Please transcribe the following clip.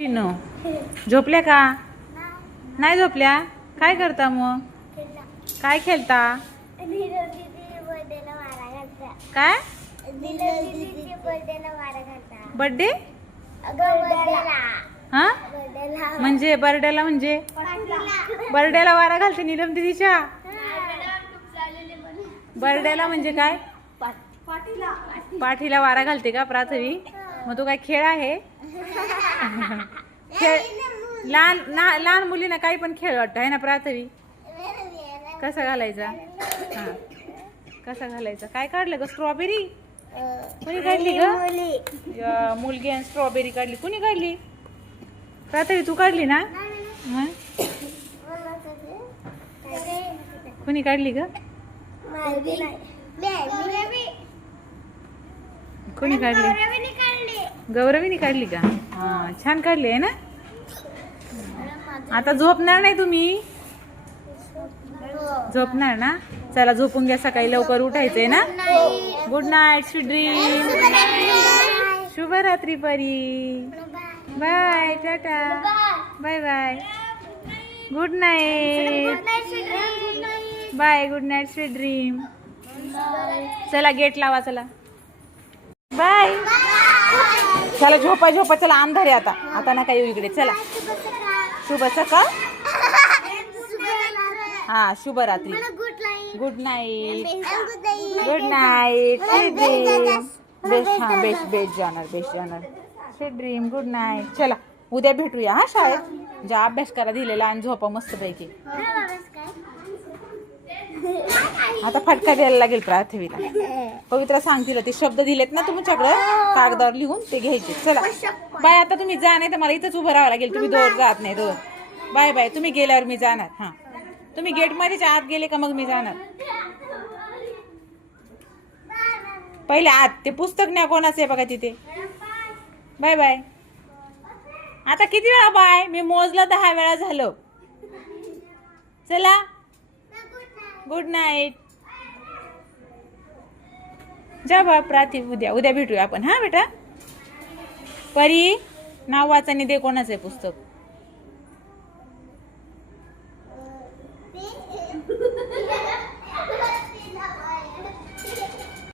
No झोपल्या का? नाही झोपल्या? काय करता मग? काय खेळता? काय बर्थडे? हा म्हणजे बर्थडेला म्हणजे बर्थडेला वारा घालते नीलम दीदीच्या? बर्थडेला म्हणजे काय? पाठीला वारा घालते का प्राथवी? मग तो काय खेळ आहे? खेळ लहान मुलींना काही पण खेळ वाटतं आहे ना प्राथवी? कसा घालायचा? हा कसा घालायचा? काय काढलं ग? स्ट्रॉबेरी कुणी काढली ग? मुलगी आणि स्ट्रॉबेरी काढली. कुणी काढली? प्राथवी तू काढली ना? कुणी काढली ग? कोणी काढली? गौरवीने काढली का? हा छान काढली आहे ना. आता झोपणार नाही तुम्ही? झोपणार ना? चला झोपून घ्या, सकाळी लवकर उठायचंय ना. Good night, sweet dream. शुभरात्री परी. Bye, tata, bye bye, good night, bye, good night, sweet dream. चला गेट लावा, चला बाय. चला झोपा झोपा, चला अंधार आहे आता नका येऊ इकडे. चला शुभ सकाळ. हा शुभरात्री. Good night, good night, sweet dream. Best, हा बेस्ट जाणार, बेस्ट जाणार, स्वीट ड्रीम. Good night. चला उद्या भेटूया हा शाळेत. ज्या अभ्यास करा दिलेला आणि झोपा मस्त पैकी. आता फटका द्यायला लागेल प्राथवीला. पवित्रा सांगतील ते शब्द दिलेत ना तुमच्याकडे कागदावर लिहून, ते घ्यायचे. चला बाय. आता तुम्ही जा, नाही तर मला इथंच उभं राहावं लागेल. तुम्ही दूर जात नाही. दूर बाय बाय. तुम्ही गेल्यावर मी जाणार. हा तुम्ही गेट मध्येच आत गेले का मग मी जाणार. पहिले आत ते पुस्तक न्या कोणाचं आहे बघा तिथे. Bye bye. आता किती वेळा बाय? मी मोजलं 10 वेळा झालं. चला गुड नाईट. जा बा प्रार्थी. उद्या भेटूया आपण हा बेटा. परी नाव वाचाने दे कोणाचं आहे पुस्तक.